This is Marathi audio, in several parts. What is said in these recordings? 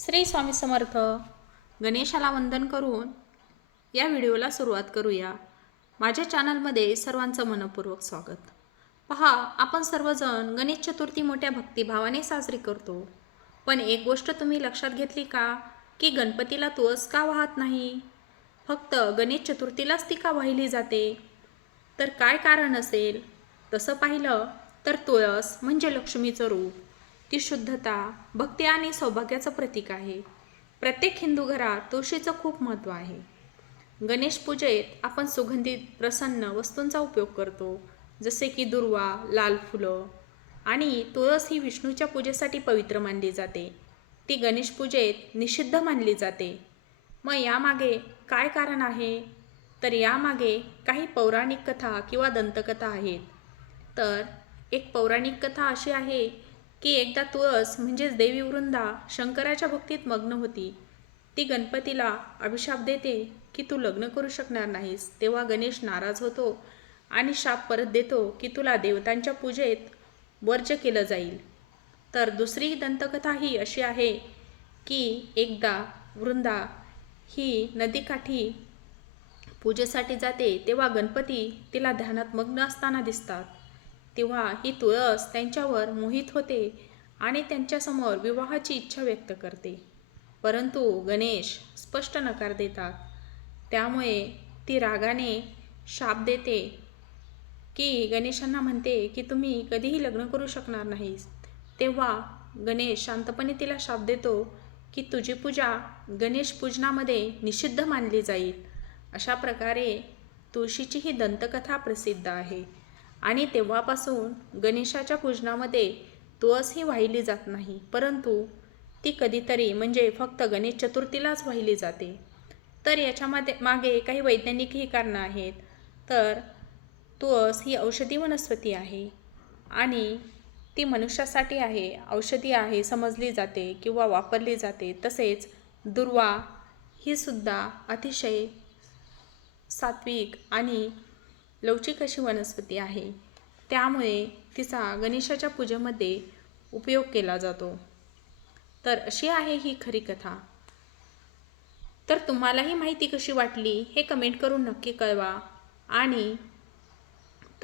श्री स्वामी समर्थ. गणेशाला वंदन करून या व्हिडिओला सुरुवात करूया. माझ्या चॅनलमध्ये सर्वांचं मनपूर्वक स्वागत. पहा आपण सर्वजण गणेश चतुर्थी मोठ्या भक्तिभावाने साजरी करतो. पण एक गोष्ट तुम्ही लक्षात घेतली का? की गणपतीला तुळस का वाहत नाही? फक्त गणेश चतुर्थीलाच ती का वाहिली जाते? तर काय कारण असेल? तसं पाहिलं तर तुळस म्हणजे लक्ष्मीचं रूप. ती शुद्धता भक्ती आणि सौभाग्याचं प्रतीक आहे. प्रत्येक हिंदू घरात तुळशीचं खूप महत्त्व आहे. गणेश पूजेत आपण सुगंधित प्रसन्न वस्तूंचा उपयोग करतो जसे की दुर्वा लाल फुलं आणि तुळस ही विष्णूच्या पूजेसाठी पवित्र मानली जाते. ती गणेश पूजेत निषिद्ध मानली जाते. मग यामागे काय कारण आहे? तर यामागे काही पौराणिक कथा किंवा दंतकथा आहेत. तर एक पौराणिक कथा अशी आहे की एकदा तुळस म्हणजेच देवी वृंदा शंकराच्या भक्तीत मग्न होती. ती गणपतीला अभिशाप देते की तू लग्न करू शकणार नाहीस तेव्हा गणेश नाराज होतो आणि शाप परत देतो की तुला देवतांच्या पूजेत वर्ज केलं जाईल. तर दुसरी दंतकथा ही अशी आहे की एकदा वृंदा ही नदीकाठी पूजेसाठी जाते तेव्हा गणपती तिला ध्यानात मग्न असताना दिसतात. तेव्हा ही तुळस त्यांच्यावर मोहित होते आणि त्यांच्यासमोर विवाहाची इच्छा व्यक्त करते. परंतु गणेश स्पष्ट नकार देतात. त्यामुळे ती रागाने शाप देते की गणेशांना म्हणते की तुम्ही कधीही लग्न करू शकणार नाहीस. तेव्हा गणेश शांतपणे तिला शाप देतो की तुझी पूजा गणेश पूजनामध्ये निषिद्ध मानली जाईल. अशा प्रकारे तुळशीची ही दंतकथा प्रसिद्ध आहे. आणि तेव्हापासून गणेशाच्या पूजनामध्ये तुळस ही वाहिली जात नाही. परंतु ती कधीतरी म्हणजे फक्त गणेश चतुर्थीलाच वाहिली जाते. तर याच्यामध्ये मागे काही वैज्ञानिकही कारणं आहेत. तर तुळस ही औषधी वनस्पती आहे. आणि ती मनुष्यासाठी आहे. औषधी आहे समजली जाते किंवा वापरली जाते. तसेच दुर्वा ही सुद्धा अतिशय सात्विक आणि लवचिक अशी वनस्पती आहे. त्यामुळे तिचा गणेशाच्या पूजेमध्ये उपयोग केला जातो. तर अशी आहे ही खरी कथा. तर तुम्हालाही माहिती कशी वाटली हे कमेंट करून नक्की कळवा. आणि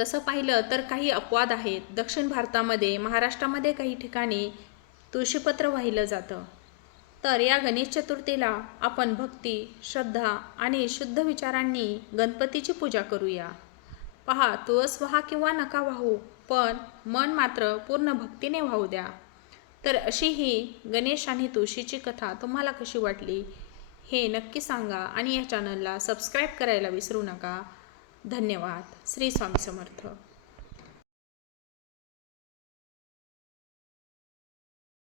तसं पाहिलं तर काही अपवाद आहेत. दक्षिण भारतामध्ये महाराष्ट्रामध्ये काही ठिकाणी तुळशीपत्र वाहिलं जातं. तर या गणेश चतुर्थीला आपण भक्ती श्रद्धा आणि शुद्ध विचारांनी गणपतीची पूजा करूया. पहा तुळस व्हा किंवा नका वाहू पण मन मात्र पूर्ण भक्तीने वाहू द्या. तर अशी ही गणेश आणि तुळशीची कथा तुम्हाला कशी वाटली हे नक्की सांगा आणि या चॅनलला सबस्क्राईब करायला विसरू नका. धन्यवाद. श्री स्वामी समर्थ.